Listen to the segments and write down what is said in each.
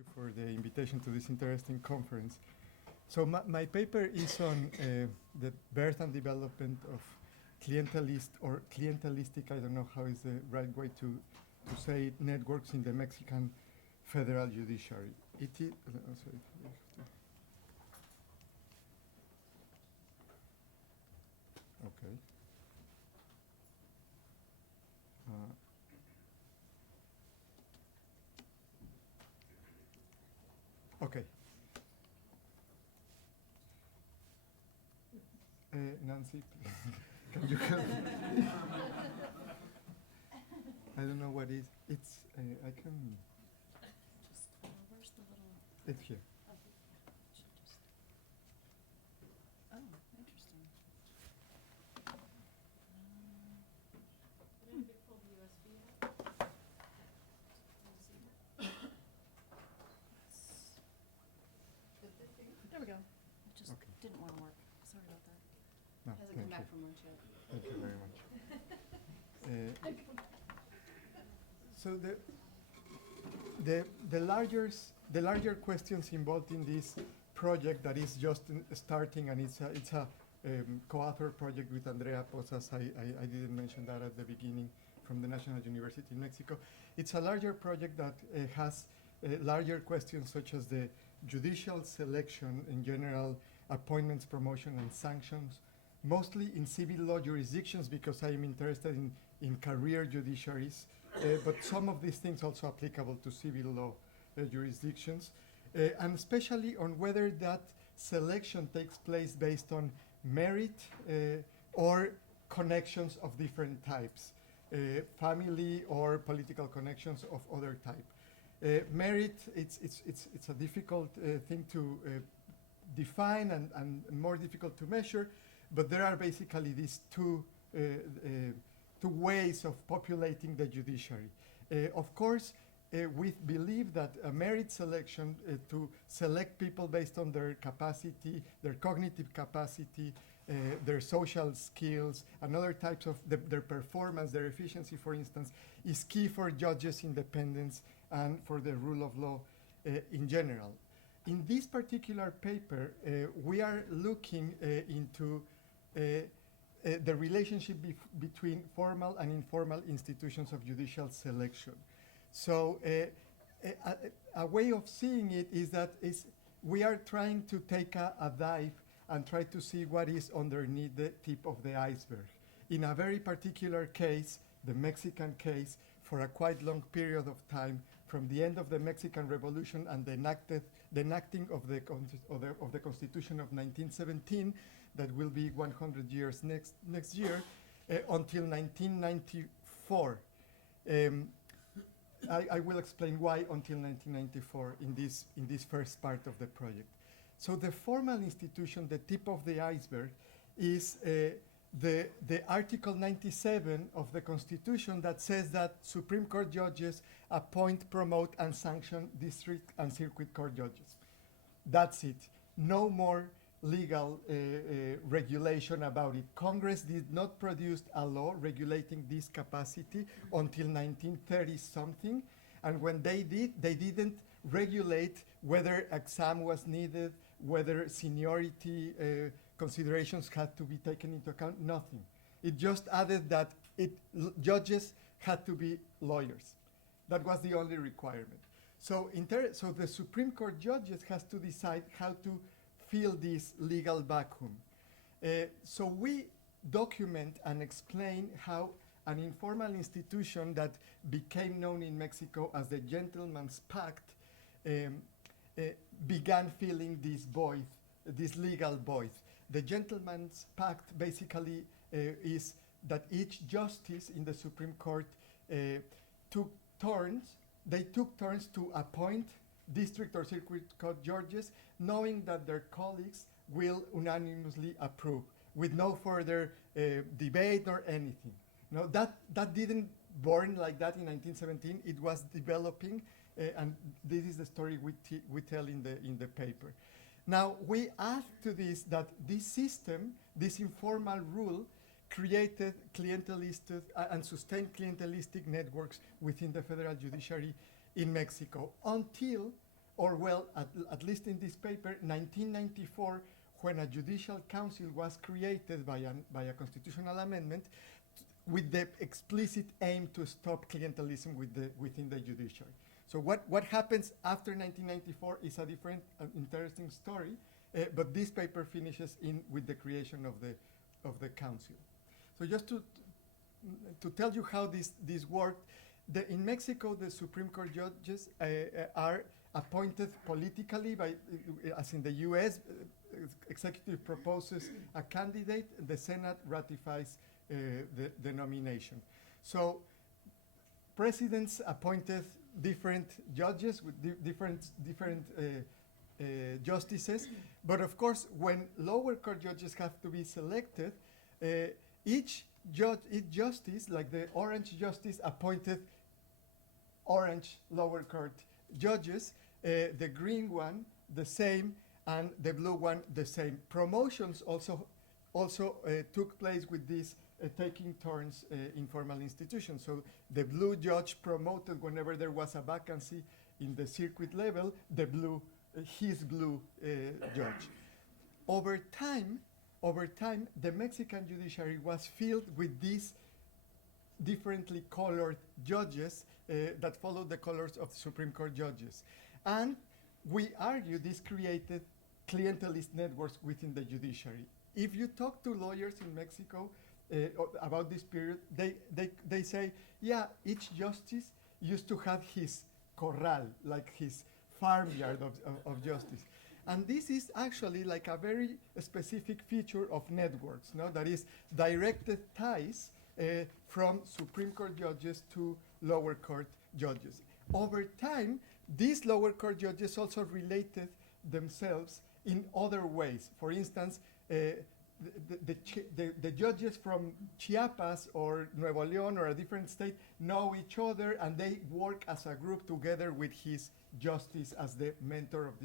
you for the invitation to this interesting conference. So my paper is on the birth and development of clientelist or clientelistic, I don't know how is the right way to say it, networks in the Mexican federal judiciary. It is, sorry. Okay. Okay. Nancy, can you help me? I don't know what is. It's. I can. Just where's the little? It's here. Oh, yeah. Should just. Oh, interesting. Did you pull the USB out? Can you see that? There we go. It just Okay. didn't want to work. Sorry about that. No, Hasn't thank come back you. from lunch yet. Thank you very much. So the larger questions involved in this project that is just starting, and it's a co-author project with Andrea Posas. I didn't mention that at the beginning, from the National University in Mexico. It's a larger project that has larger questions such as the judicial selection in general, appointments, promotion, and sanctions, mostly in civil law jurisdictions because I am interested in career judiciaries, but some of these things also applicable to civil law jurisdictions, and especially on whether that selection takes place based on merit or connections of different types, family or political connections of other type. Merit, it's a difficult thing to define and more difficult to measure, but there are basically these two ways of populating the judiciary. Of course, we believe that a merit selection to select people based on their capacity, their cognitive capacity, their social skills, and other types of their performance, their efficiency, for instance, is key for judges' independence and for the rule of law in general. In this particular paper, we are looking into the relationship between formal and informal institutions of judicial selection. So a way of seeing it is that we are trying to take a dive and try to see what is underneath the tip of the iceberg. In a very particular case, the Mexican case, for a quite long period of time, from the end of the Mexican Revolution and the enacting of the Constitution of 1917, that will be 100 years next year, until 1994. I will explain why until 1994 in this first part of the project. So the formal institution, the tip of the iceberg, is the Article 97 of the Constitution that says that Supreme Court judges appoint, promote, and sanction district and circuit court judges. That's it. No more legal regulation about it. Congress did not produce a law regulating this capacity until 1930-something, and when they did, they didn't regulate whether exam was needed, whether seniority considerations had to be taken into account, nothing. It just added that judges had to be lawyers. That was the only requirement. So the Supreme Court judges has to decide how to fill this legal vacuum. So we document and explain how an informal institution that became known in Mexico as the Gentleman's Pact began filling this void, this legal void. The Gentleman's Pact basically is that each justice in the Supreme Court took turns. They took turns to appoint district or circuit court judges, knowing that their colleagues will unanimously approve, with no further debate or anything. No, that didn't born like that in 1917. It was developing, and this is the story we tell in the paper. Now, we add to this that this system, this informal rule, created clientelistic and sustained clientelistic networks within the federal judiciary in Mexico until or well, at least in this paper, 1994, when a judicial council was created by a constitutional amendment with the explicit aim to stop clientelism within the judiciary. So what happens after 1994 is a different, interesting story, but this paper finishes with the creation of the council. So just to tell you how this worked, in Mexico, the Supreme Court judges are appointed politically by, as in the U.S., executive proposes a candidate, the Senate ratifies the nomination. So presidents appointed different judges with different justices, but of course, when lower court judges have to be selected, each justice, like the orange justice, appointed orange lower court judges, the green one the same, and the blue one the same. Promotions also took place with these taking turns in formal institutions. So the blue judge promoted whenever there was a vacancy in the circuit level, his blue judge. Over time, the Mexican judiciary was filled with these differently colored judges that followed the colors of Supreme Court judges. And we argue this created clientelist networks within the judiciary. If you talk to lawyers in Mexico about this period, they say, yeah, each justice used to have his corral, like his farmyard of justice. And this is actually like a very specific feature of networks, no? That is directed ties from Supreme Court judges to lower court judges. Over time, these lower court judges also related themselves in other ways. For instance, the judges from Chiapas or Nuevo León or a different state know each other, and they work as a group together with his justice as the mentor of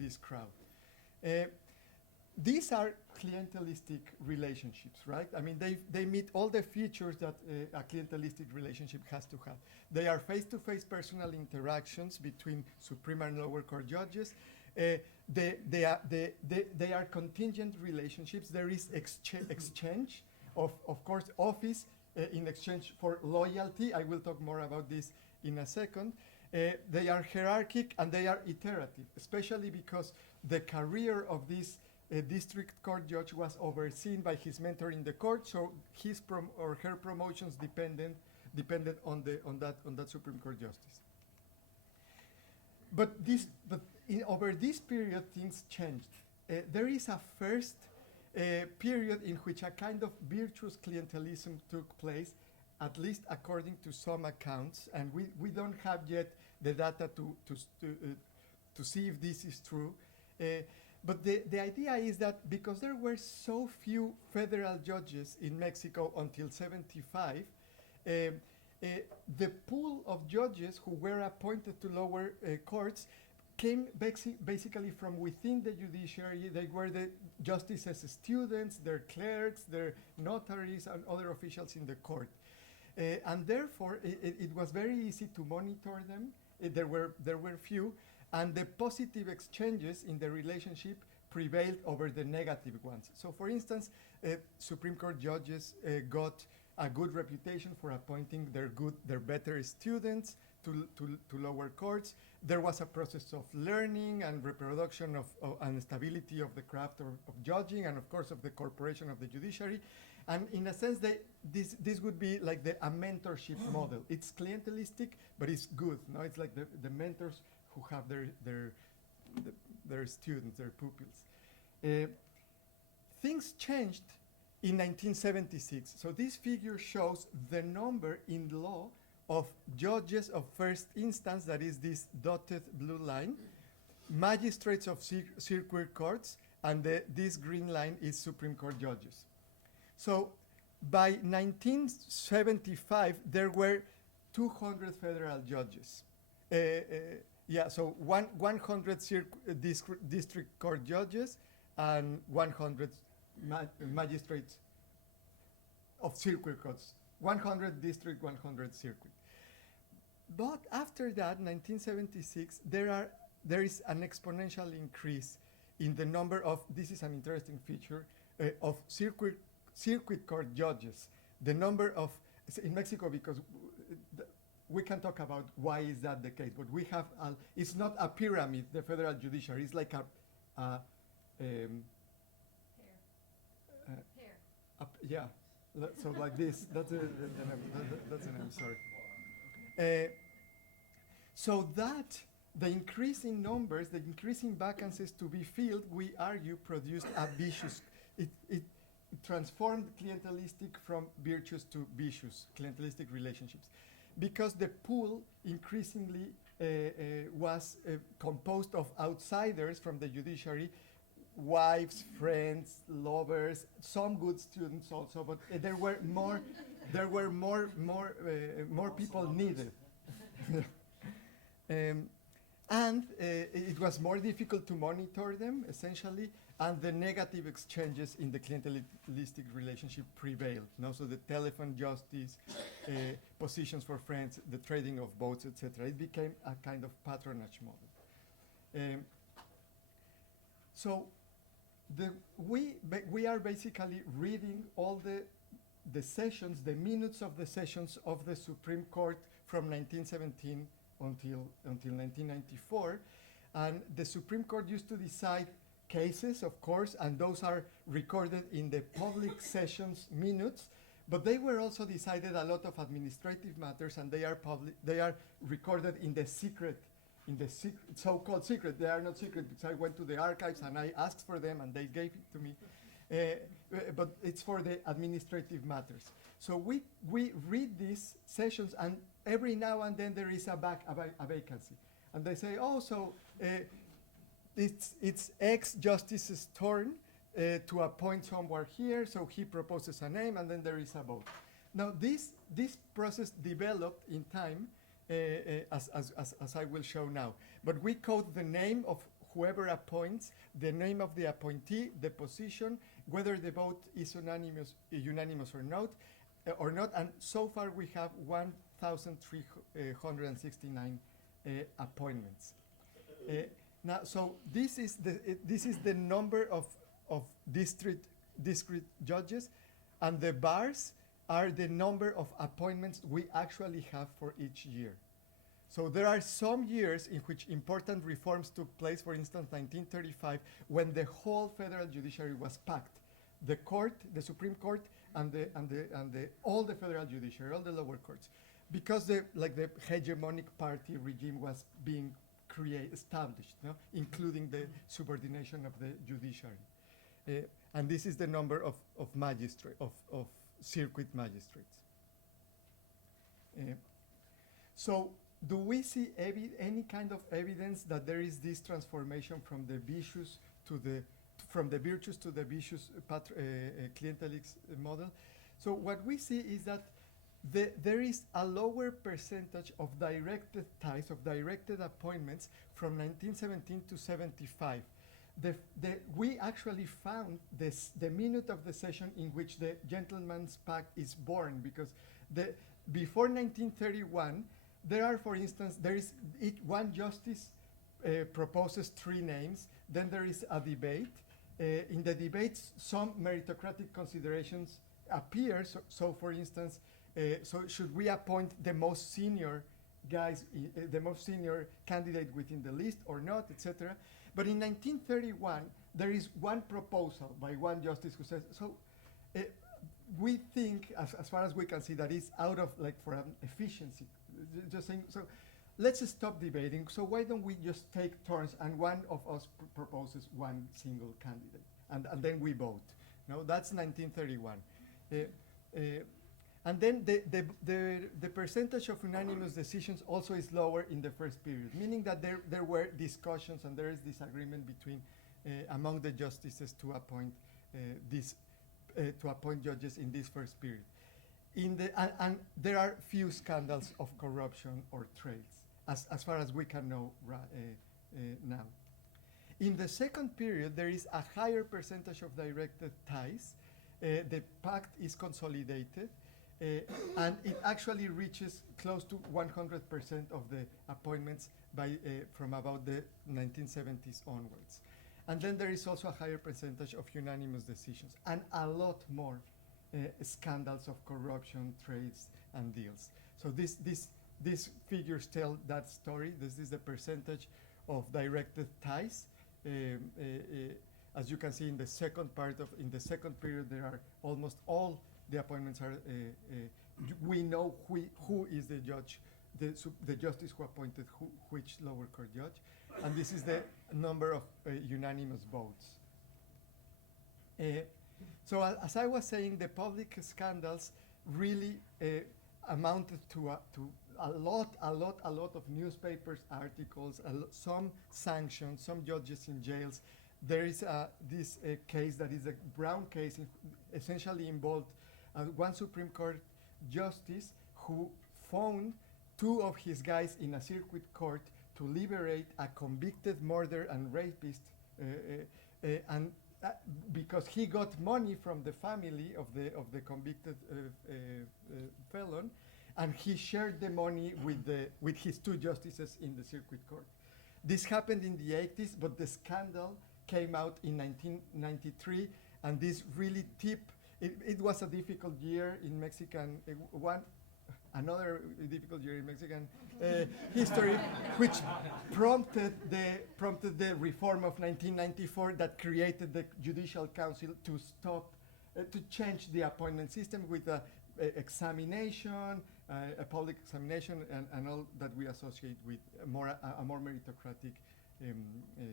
this crowd. These are clientelistic relationships, right? I mean, they meet all the features that a clientelistic relationship has to have. They are face-to-face personal interactions between Supreme and lower court judges. They are contingent relationships. There is exchange of course, office in exchange for loyalty. I will talk more about this in a second. They are hierarchic and they are iterative, especially because the career of this district court judge was overseen by his mentor in the court, so his or her promotions depended on that Supreme Court justice. But over this period, things changed. There is a first period in which a kind of virtuous clientelism took place, at least according to some accounts, and we don't have yet the data to see if this is true. But the idea is that because there were so few federal judges in Mexico until 75, the pool of judges who were appointed to lower courts came basically from within the judiciary. They were the justices' students, their clerks, their notaries, and other officials in the court. And therefore, it was very easy to monitor them. There were few, and the positive exchanges in the relationship prevailed over the negative ones. So, for instance, Supreme Court judges got a good reputation for appointing their better students to lower courts. There was a process of learning and reproduction and stability of the craft of judging, and of course of the corporation of the judiciary. And in a sense, this would be like a mentorship model. It's clientelistic, but it's good. No, it's like the mentors who have their students, their pupils. Things changed in 1976. So this figure shows the number in law of judges of first instance, that is this dotted blue line, magistrates of circuit courts, and this green line is Supreme Court judges. So by 1975, there were 200 federal judges. So 100 district court judges and 100 magistrates of circuit courts. 100 district, 100 circuit. But after that, 1976, there there is an exponential increase in the number of, this is an interesting feature, of circuit court judges. The number of, in Mexico, because we can talk about why is that the case, but we have, it's not a pyramid, the federal judiciary, it's like Pair. yeah, so like this, that's the name, that's the name, sorry. So that, the increase in numbers, the increase in vacancies to be filled, we argue produced a vicious, it transformed clientelistic from virtuous to vicious clientelistic relationships. Because the pool increasingly was composed of outsiders from the judiciary, wives, friends, lovers, some good students also, but there were more people needed. And it was more difficult to monitor them, essentially, and the negative exchanges in the clientelistic relationship prevailed. No? So the telephone justice, positions for friends, the trading of votes, etc. It became a kind of patronage model. So we are basically reading all the sessions, the minutes of the sessions of the Supreme Court from 1917 until 1994. And the Supreme Court used to decide cases, of course, and those are recorded in the public sessions minutes, but they were also decided a lot of administrative matters, and they are recorded in the so-called secret. They are not secret because I went to the archives and I asked for them and they gave it to me. But it's for the administrative matters. So we read these sessions, and every now and then there is a vacancy. And they say, oh, so it's ex-justice's turn to appoint someone here, so he proposes a name, and then there is a vote. Now, this process developed in time, as I will show now. But we code the name of whoever appoints, the name of the appointee, the position, whether the vote is unanimous or not, and so far we have 1,369 appointments. Now, so this is the number of district judges, and the bars are the number of appointments we actually have for each year. So there are some years in which important reforms took place. For instance, 1935, when the whole federal judiciary was packed, the court, the Supreme Court, and all the federal judiciary, all the lower courts, because the hegemonic party regime was being established, no? Including the subordination of the judiciary. And this is the number of circuit magistrates. So do we see any kind of evidence that there is this transformation from the virtuous to the vicious clientelist model? So what we see is that there is a lower percentage of directed ties, of directed appointments from 1917 to 75. We actually found the minute of the session in which the gentleman's pact is born, because before 1931, there are, for instance, one justice proposes 3 names, then there is a debate. In the debates, some meritocratic considerations appear. So for instance, so should we appoint the most senior guys, the most senior candidate within the list or not, etc. But in 1931, there is one proposal by one justice who says, so we think, as far as we can see, that it's out of, for an efficiency. Just saying, so let's stop debating. So why don't we just take turns, and one of us proposes one single candidate, and then we vote. No, that's 1931. And then the percentage of unanimous decisions also is lower in the first period, meaning that there were discussions and there is disagreement between among the justices to appoint judges in this first period. And there are few scandals of corruption or trades, as far as we can know now. In the second period, there is a higher percentage of directed ties. The pact is consolidated. And it actually reaches close to 100% of the appointments from about the 1970s onwards. And then there is also a higher percentage of unanimous decisions and a lot more scandals of corruption, trades, and deals. So these figures tell that story. This is the percentage of directed ties. As you can see in the second in the second period, there are almost all the appointments are, we know who is the judge, the justice who appointed which lower court judge, and this is the number of unanimous votes. So as I was saying, the public scandals really amounted to a lot of newspapers, articles, some sanctions, some judges in jails. There is this case that is a Brown case, essentially involved one Supreme Court justice who found two of his guys in a circuit court to liberate a convicted murderer and rapist, and because he got money from the family of the convicted felon, and he shared the money with his two justices in the circuit court. This happened in the 80s, but the scandal came out in 1993, and this really tipped. It was a difficult year in Mexican another difficult year in Mexican history, which prompted the reform of 1994 that created the Judicial Council to change the appointment system with a examination, a public examination, and all that we associate with a more meritocratic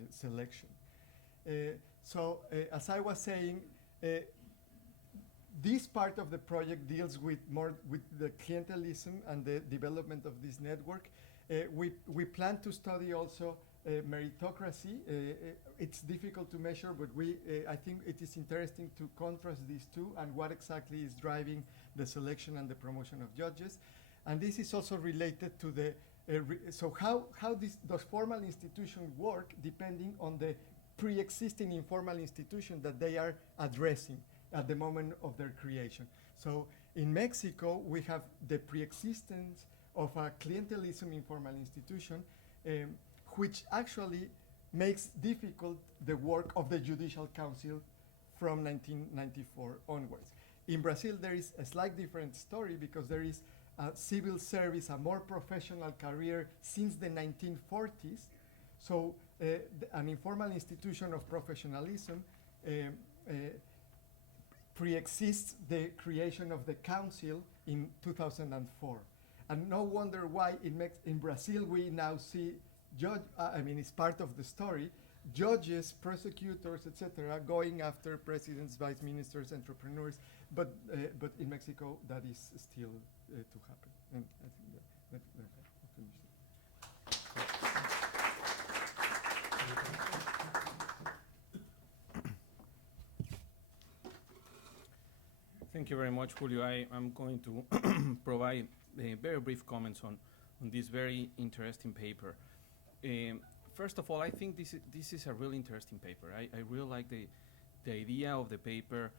selection. So as I was saying, this part of the project deals with the clientelism and the development of this network. We plan to study also meritocracy. It's difficult to measure, but I think it is interesting to contrast these two and what exactly is driving the selection and the promotion of judges. And this is also related to the so how those formal institutions work depending on the pre-existing informal institution that they are addressing at the moment of their creation. So in Mexico, we have the pre-existence of a clientelism informal institution, which actually makes difficult the work of the Judicial Council from 1994 onwards. In Brazil, there is a slightly different story because there is a civil service, a more professional career since the 1940s. So an informal institution of professionalism pre-exists the creation of the council in 2004. And no wonder why in Brazil we now see, it's part of the story, judges, prosecutors, etc., going after presidents, vice ministers, entrepreneurs, but in Mexico that is still to happen. And I think that I'll finish it. Thank you very much, Julio. I'm going to provide very brief comments on this very interesting paper. First of all, I think this is a really interesting paper. I really like the idea of the paper.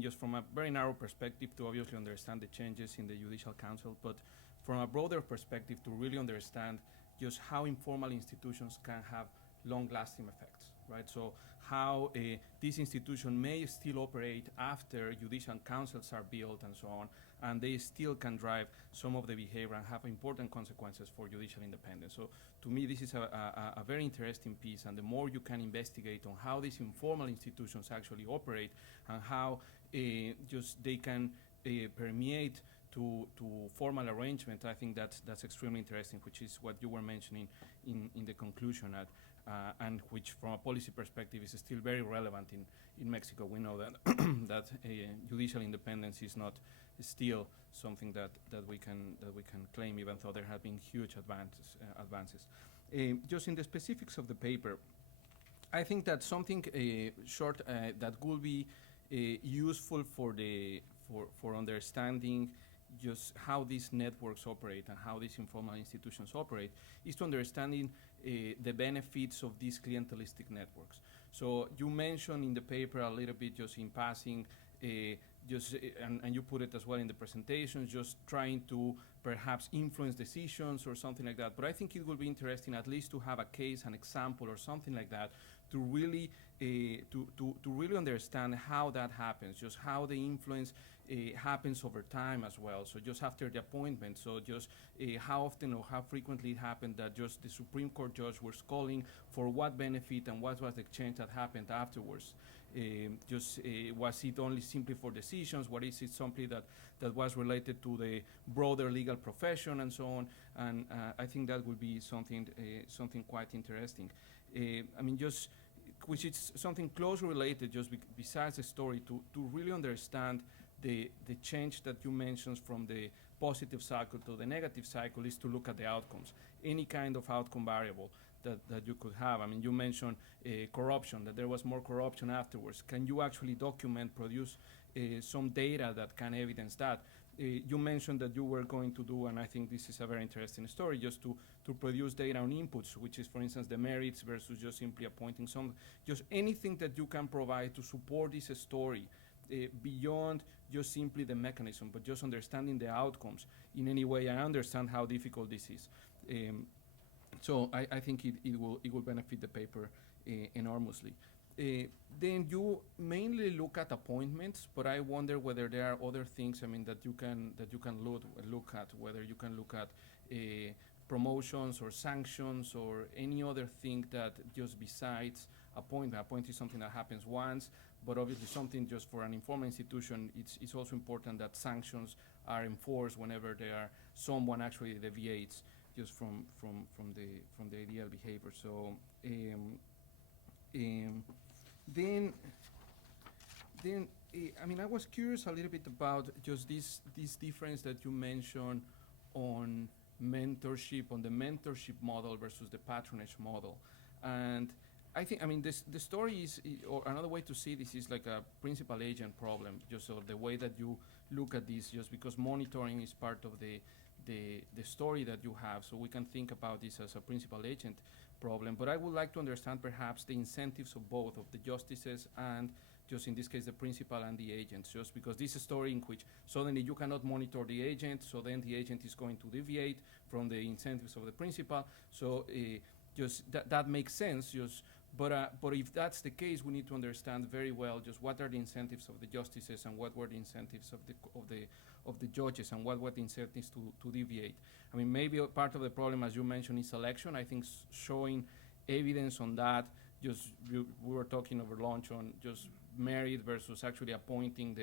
Just from a very narrow perspective to obviously understand the changes in the Judicial Council, but from a broader perspective to really understand just how informal institutions can have long-lasting effects, right? So how this institution may still operate after judicial councils are built and so on, and they still can drive some of the behavior and have important consequences for judicial independence. So to me, this is a very interesting piece, and the more you can investigate on how these informal institutions actually operate and how just they can permeate to formal arrangement, I think that's extremely interesting, which is what you were mentioning in the conclusion and which from a policy perspective is still very relevant in Mexico. We know that that judicial independence is not still something that we can claim, even though there have been huge advances. Just in the specifics of the paper, I think that something short that will be useful for understanding just how these networks operate and how these informal institutions operate is to understanding the benefits of these clientelistic networks. So you mentioned in the paper a little bit just in passing just and you put it as well in the presentation, just trying to perhaps influence decisions or something like that. But I think it will be interesting at least to have a case, an example, or something like that to really to really understand how that happens, just how the influence happens over time as well. So just after the appointment, so just how often or how frequently it happened that just the Supreme Court judge was calling for what benefit and what was the exchange that happened afterwards. Was it only simply for decisions? What is it simply that was related to the broader legal profession and so on? And I think that would be something quite interesting. I mean, just which is something closely related, just besides the story, to really understand the change that you mentioned from the positive cycle to the negative cycle is to look at the outcomes, any kind of outcome variable that you could have. I mean, you mentioned corruption, that there was more corruption afterwards. Can you actually document, produce some data that can evidence that? You mentioned that you were going to do, and I think this is a very interesting story, just to produce data on inputs, which is, for instance, the merits versus just simply appointing some, just anything that you can provide to support this story beyond just simply the mechanism, but just understanding the outcomes in any way. I understand how difficult this is. So I think it will benefit the paper enormously. Then you mainly look at appointments, but I wonder whether there are other things. I mean, that you can look at, whether you can look at promotions or sanctions or any other thing that just besides appointment. Appointment is something that happens once, but obviously something just for an informal institution. It's also important that sanctions are enforced whenever someone actually deviates just from the ideal behavior. So then I mean, I was curious a little bit about just this difference that you mentioned on mentorship, on the mentorship model versus the patronage model. And I think, I mean, the story is, or another way to see this is like a principal agent problem, just so the way that you look at this, just because monitoring is part of the story that you have. So we can think about this as a principal agent problem. But I would like to understand perhaps the incentives of both, of the justices and just in this case the principal and the agents, just because this is a story in which suddenly you cannot monitor the agent, so then the agent is going to deviate from the incentives of the principal. So just that makes sense. Just but if that's the case, we need to understand very well just what are the incentives of the justices and what were the incentives of the judges and what were the incentives to deviate. I mean, maybe part of the problem, as you mentioned, is selection. I think showing evidence on that. Just we were talking over lunch on just merit versus actually appointing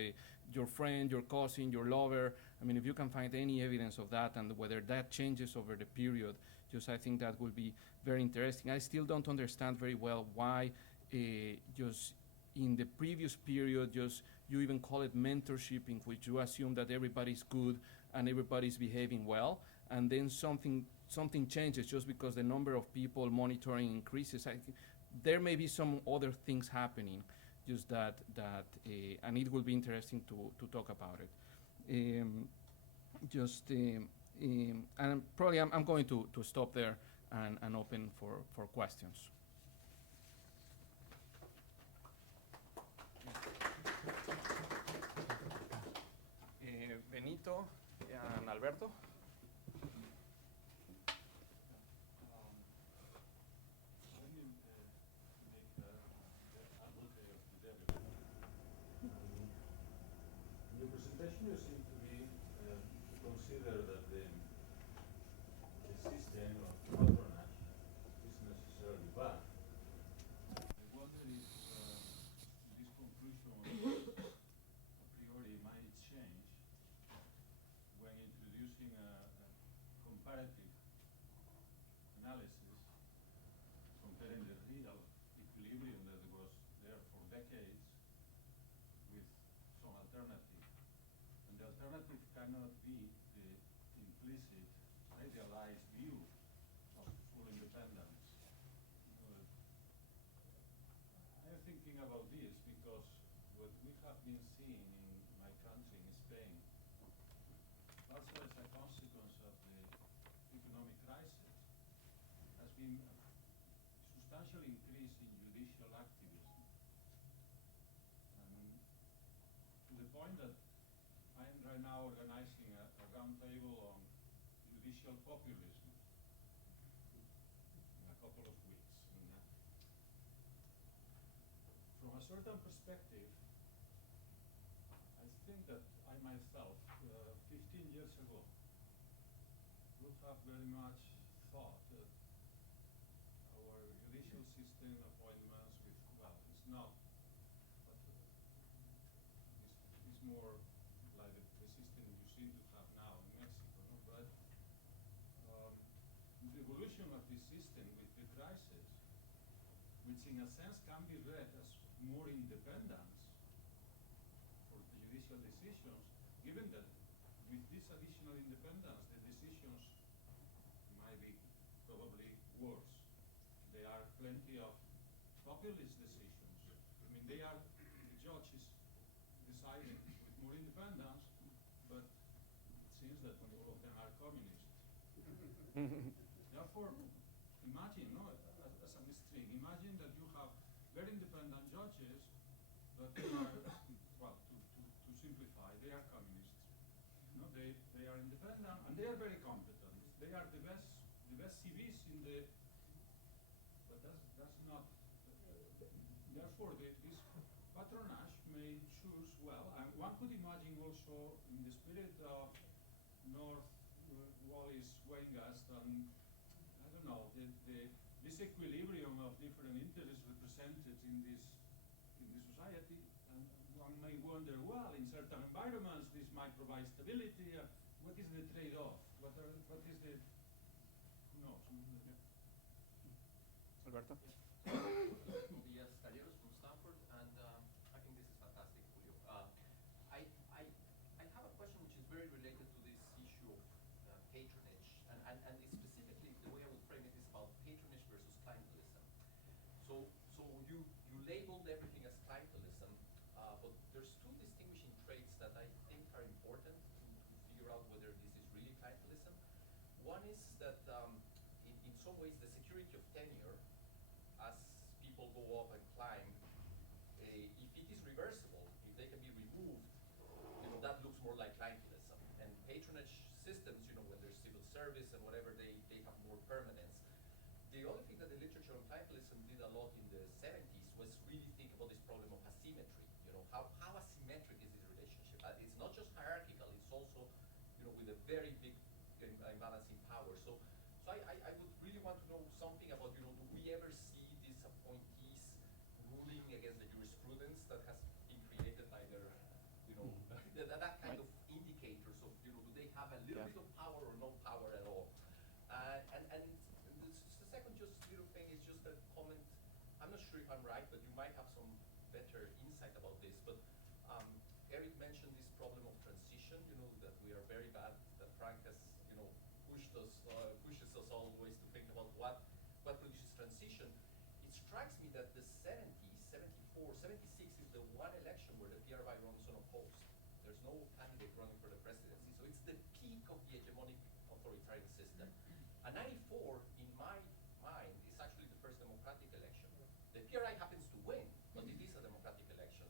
your friend, your cousin, your lover. I mean, if you can find any evidence of that and whether that changes over the period, just I think that will be very interesting. I still don't understand very well why just in the previous period, just you even call it mentorship, in which you assume that everybody's good and everybody's behaving well, and then something changes just because the number of people monitoring increases. There may be some other things happening, just that and it will be interesting to talk about it. And probably I'm going to stop there and open for questions. Benito and Alberto. In your presentation, you seem to be to consider that the system of patronage is necessarily bad. I wonder if this conclusion a priori might change when introducing a comparative analysis comparing the real equilibrium that was there for decades with some alternative. And the alternative cannot be the implicit, idealized view of full independence. I'm thinking about this because what we have been seeing in my country, in Spain, also as a consequence of the economic crisis, has been a substantial increase in judicial activism. And to the point that I am right now organizing a roundtable on judicial populism in a couple of weeks. And, from a certain perspective, I think that I myself, 15 years ago, would have very much thought that our judicial system appointments with, well, it's not, but it's more like the system you seem to have now in Mexico, no? But the evolution of this system with the crisis, which in a sense can be read as more independence for the judicial decisions, given that with this additional independence, the decisions might be probably worse. There are plenty of populist decisions. I mean, they are, the judges deciding with more independence, but it seems that all of them are communists. Therefore, imagine, no, as an extreme, imagine that you have very independent judges, but they are, well, to simplify, they are communists. No, they are independent and they are very competent. They are the best CVs in the, but that's not. Therefore, this patronage may choose well, and one could imagine also in the spirit of North Wallis Weingast and I don't know this equilibrium of different interests represented in the society, and one may wonder, well, in certain environments this might provide stability. What is the trade-off? What is the, who knows? Alberto? Yes, Calleros from Stanford, and I think this is fantastic, Julio. I have a question which is very related to this issue of patronage, and specifically the way I would frame it is about patronage versus clientelism. So you labeled everything as clientelism, but there's two distinguishing traits that I think are important to figure out whether this is really clientelism. One is that in some ways the security of tenure, as people go up and climb, if it is reversible, if they can be removed, that looks more like clientelism. And patronage systems, when there's civil service and whatever, they have more permanence. The only thing that the literature on clientelism did a lot in the 70s was really think about this problem of asymmetry. How asymmetric is this relationship? It's not just hierarchical, it's also, with a very big imbalance in power. So I would really want to know something about, do we ever see these appointees ruling against the jurisprudence that has been created by their, that kind of indicators of, do they have a little bit of power or no power at all? And the second just little thing is just a comment. I'm not sure if I'm right, but you might have some better insight about this. But Eric mentioned this problem of transition, that we are very bad, that Frank has, pushes us always to think about what produces transition. It strikes me that the 70s, 74, 76 is the one election where the PRI runs unopposed. There's no candidate running for the presidency. So it's the peak of the hegemonic authoritarian system. And 94, in my mind, is actually the first democratic election. The PRI happens to win, but it is a democratic election.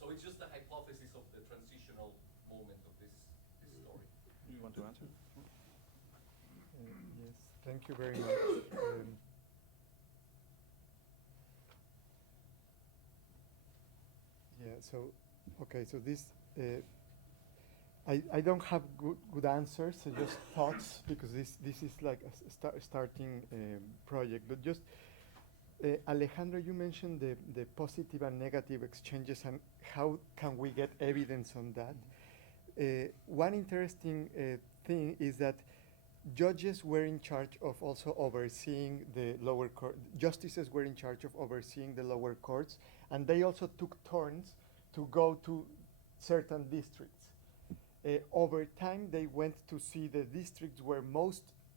So it's just the hypothesis of the transitional moment of this story. You want to answer? Yes, thank you very much. So this, I don't have good answers, so just thoughts, because this is like a starting project. But just, Alejandro, you mentioned the positive and negative exchanges, and how can we get evidence on that? One interesting thing is that judges were in charge of also overseeing the lower court. Justices were in charge of overseeing the lower courts, and they also took turns to go to certain districts. Over time, they went to see the districts where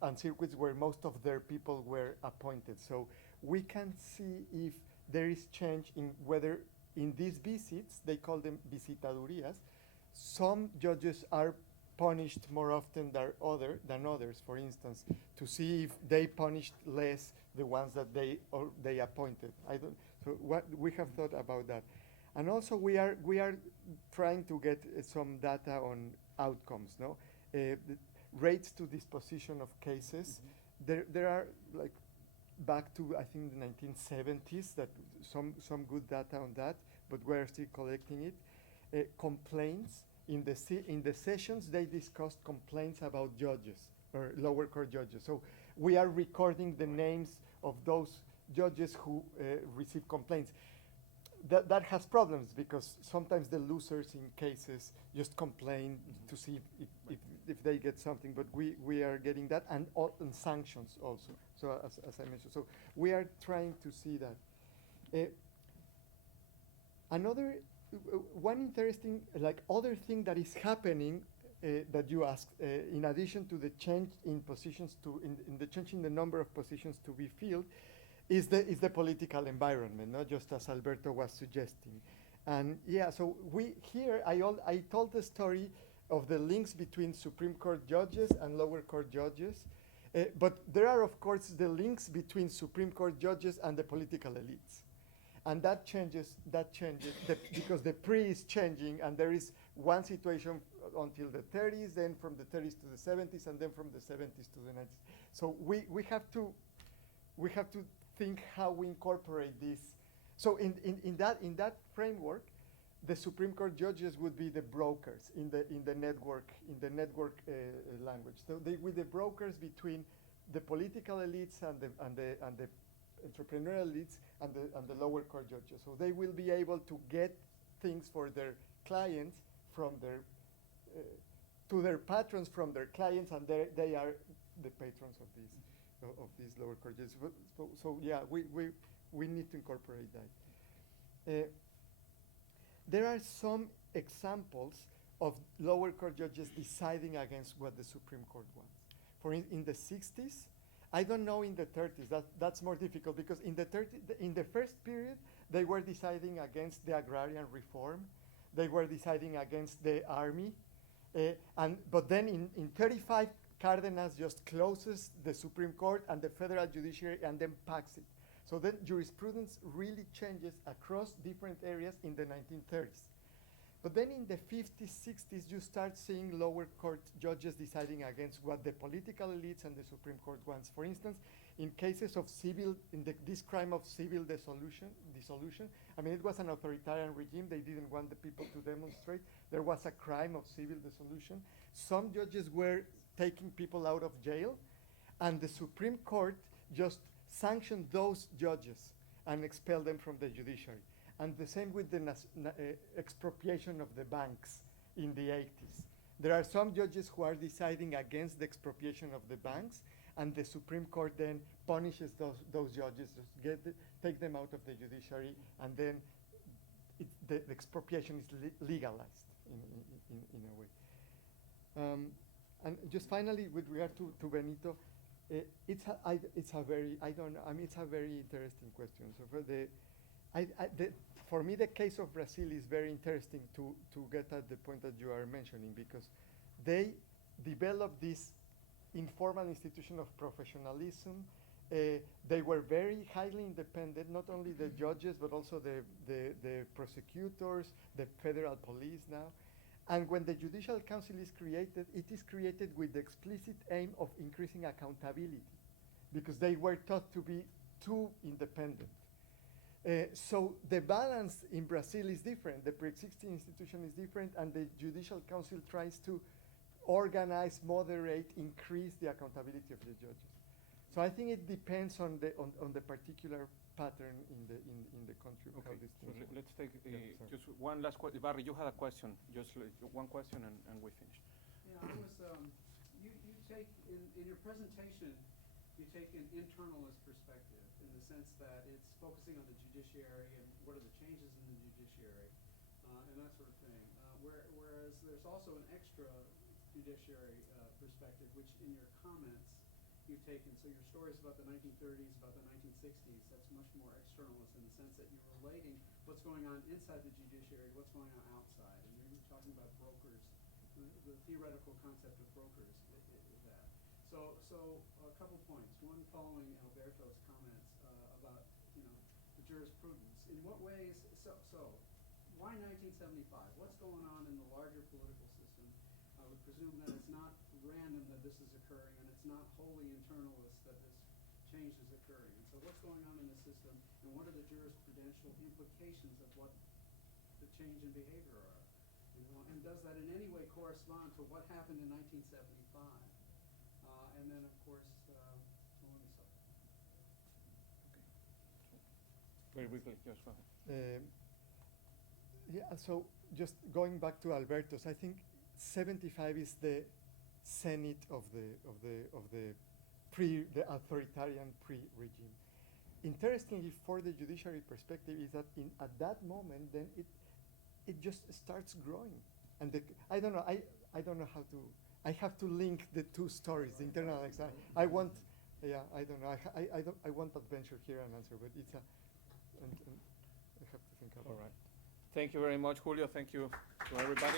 and circuits where most of their people were appointed. So we can see if there is change in whether in these visits, they call them visitadurias, some judges are punished more often than others, for instance, to see if they punished less the ones that they appointed. So what we have thought about that. And also we are trying to get some data on outcomes, no? The rates to disposition of cases. There are like back to I think the 1970s that some good data on that, but we're still collecting it. Complaints in the sessions they discussed complaints about judges or lower court judges. So we are recording the names of those judges who receive complaints. That has problems because sometimes the losers in cases just complain to see if they get something, but we are getting that and sanctions also. So as I mentioned, so we are trying to see that. One interesting other thing that is happening that you asked, in addition to the change in positions in the change in the number of positions to be filled, is the political environment, not just as Alberto was suggesting. And yeah, so I told the story of the links between Supreme Court judges and lower court judges, but there are of course the links between Supreme Court judges and the political elites. And that changes because the PRI is changing, and there is one situation until the 30s, then from the 30s to the 70s, and then from the 70s to the 90s. So we have to think how we incorporate this. So in that framework, the Supreme Court judges would be the brokers in the network language. So they will be the brokers between the political elites and the entrepreneurial elites and the lower court judges. So they will be able to get things for their clients from their to their patrons from their clients, and they are the patrons of these lower court judges. So yeah, we need to incorporate that. There are some examples of lower court judges deciding against what the Supreme Court wants. In the 60s, I don't know in the 30s. That's more difficult because in the first period, they were deciding against the agrarian reform. They were deciding against the army. But then in 35, Cárdenas just closes the Supreme Court and the federal judiciary and then packs it. So then jurisprudence really changes across different areas in the 1930s. But then in the 50s, 60s, you start seeing lower court judges deciding against what the political elites and the Supreme Court wants. For instance, in cases of this crime of civil dissolution, I mean, it was an authoritarian regime. They didn't want the people to demonstrate. There was a crime of civil dissolution. Some judges were taking people out of jail, and the Supreme Court just sanctioned those judges and expelled them from the judiciary. And the same with the expropriation of the banks in the 80s. There are some judges who are deciding against the expropriation of the banks, and the Supreme Court then punishes those judges, take them out of the judiciary, and then the expropriation is legalized in a way. And just finally, with regard to Benito, it's a very interesting question. So for me, the case of Brazil is very interesting to get at the point that you are mentioning, because they developed this informal institution of professionalism. They were very highly independent, not only the judges, but also the prosecutors, the federal police now. And when the Judicial Council is created, it is created with the explicit aim of increasing accountability, because they were thought to be too independent. So the balance in Brazil is different. The pre-existing institution is different, and the Judicial Council tries to organize, moderate, increase the accountability of the judges. So I think it depends on the particular pattern in the country. Okay, so let's take just sorry. one last question. Barry, you had a question. Just one question, and we finish. Yeah, I was. You take in your presentation, you take an internalist perspective in the sense that it's focusing on the judiciary and what are the changes in the judiciary and that sort of thing. Whereas there's also an extra judiciary perspective, which in your comments you've taken. So your stories about the 1930s, about the 1960s, that's much more externalist in the sense that you're relating what's going on inside the judiciary to what's going on outside. And you're talking about brokers, the theoretical concept of brokers is that. So a couple points. One, following Alberto's comments about the jurisprudence. In what ways? So why 1975? What's going on in the larger political system? I would presume that it's not random that this is occurring, and it's not wholly internalist that this change is occurring. And so what's going on in the system, and what are the jurisprudential implications of what the change in behavior are? You know, and does that in any way correspond to what happened in 1975? And then, of course, so on and so forth. Very quickly, just go ahead. Yeah, so just going back to Alberto's, I think 75 is the zenith of the authoritarian pre-regime. Interestingly, for the judiciary perspective, is that at that moment, then it just starts growing, and I don't know. I don't know how to. I have to link the two stories, the internal and external. I want, yeah. I don't know. I want adventure here and answer, but it's and I have to think about. All right. Thank you very much, Julio. Thank you to everybody.